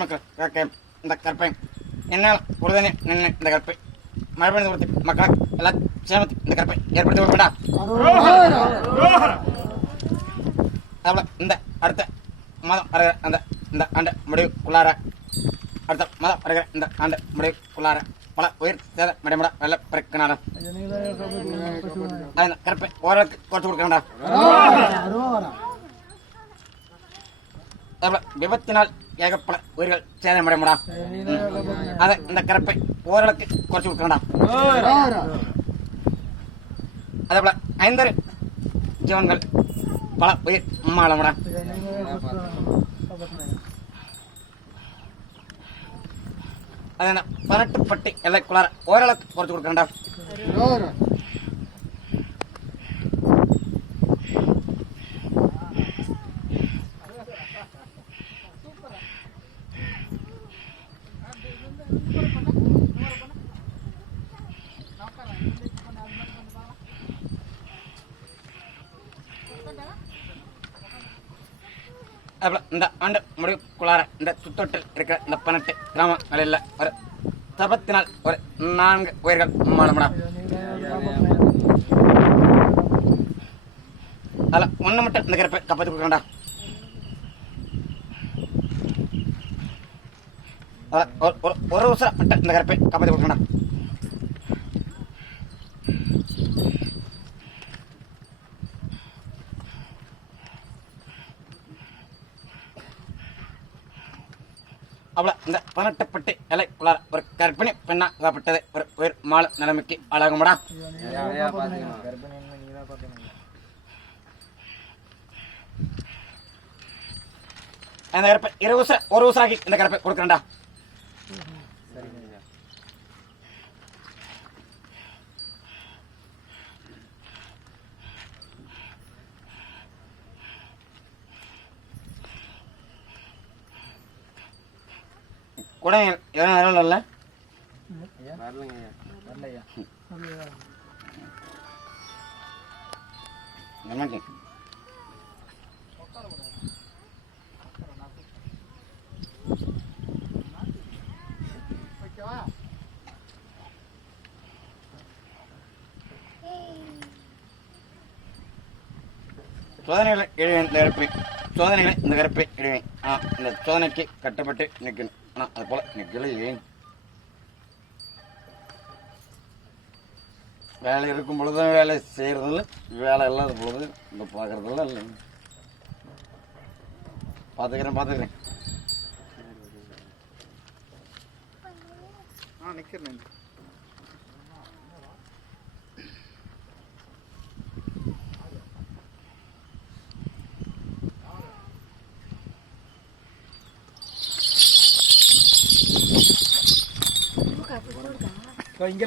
மக்கள் இந்த கற்பை என்னால் உறுதுணை நின்று இந்த கற்பை மறுபடியும் கொடுத்து மக்கள் எல்லாம் சேமத்து இந்த கற்பை ஏற்படுத்தி வேண்டாம். அதுபோல இந்த அடுத்த மாதம் வருகிற அந்த இந்த ஆண்டு முடிவுக்குள்ளார அடுத்த மாதம் வருகிற இந்த ஆண்டு முடிவுக்குள்ளார பல உயிர் சேத மடைமுட வெள்ள பிறக்கினாலும் அந்த கற்பை ஓரளவுக்கு குறைச்சு கொடுக்க வேண்டாம். விபத்தினால் ஏகப்பல உயிர்கள் சேதமடைமுடா அதை இந்த கற்பை ஓரளவுக்கு குறைச்சு கொடுக்க வேண்டாம். அதே போல 5 ஜீவன்கள் பல உயிர் மாளமுடா அதை 18 பட்டி எல்லைக்குள்ளார ஓரளவுக்கு குறைச்சு கொடுக்க வேண்டாம். இந்த ஆண்டு முடிவுக்குள்ளார இந்த சுத்தொட்டில் இருக்கிற இந்த 18 கிராமங்களில் ஒரு சபத்தினால் ஒரு 4 உயிர்கள் மாளமுடா அதில் 1 மட்டும் இந்த கருப்பை காப்பாற்றி கொடுக்கண்டா. ஒரு உசர மட்டும் இந்த கருப்பை காப்பாற்றி கொடுக்கண்டா. அவ்வளோ இந்த 18 பட்டி இலைக்குள்ளார ஒரு கர்ப்பிணி பெண்ணா அகப்பட்டது ஒரு உயிர் மால நிலைமைக்கு ஆளாகும்டா. அந்த கருப்பை ஒரு உசராகி இந்த கருப்பை கொடுக்கறேன்டா. கூட எவ்வளோ இல்லை சோதனைகளை இழுவேன் இந்த கருப்பை சோதனைகளை இந்த கருப்பை இழுவேன். இந்த சோதனைக்கு கட்டப்பட்டு நிற்கணும். ஆனால் அது போல நிற்கலையே. வேலை இருக்கும் பொழுதும் வேலை செய்கிறதில்ல, வேலை இல்லாத பொழுது இங்கே பார்க்குறதில்ல. இல்லை பார்த்துக்கிறேன் நிற்கிறேன். இங்கே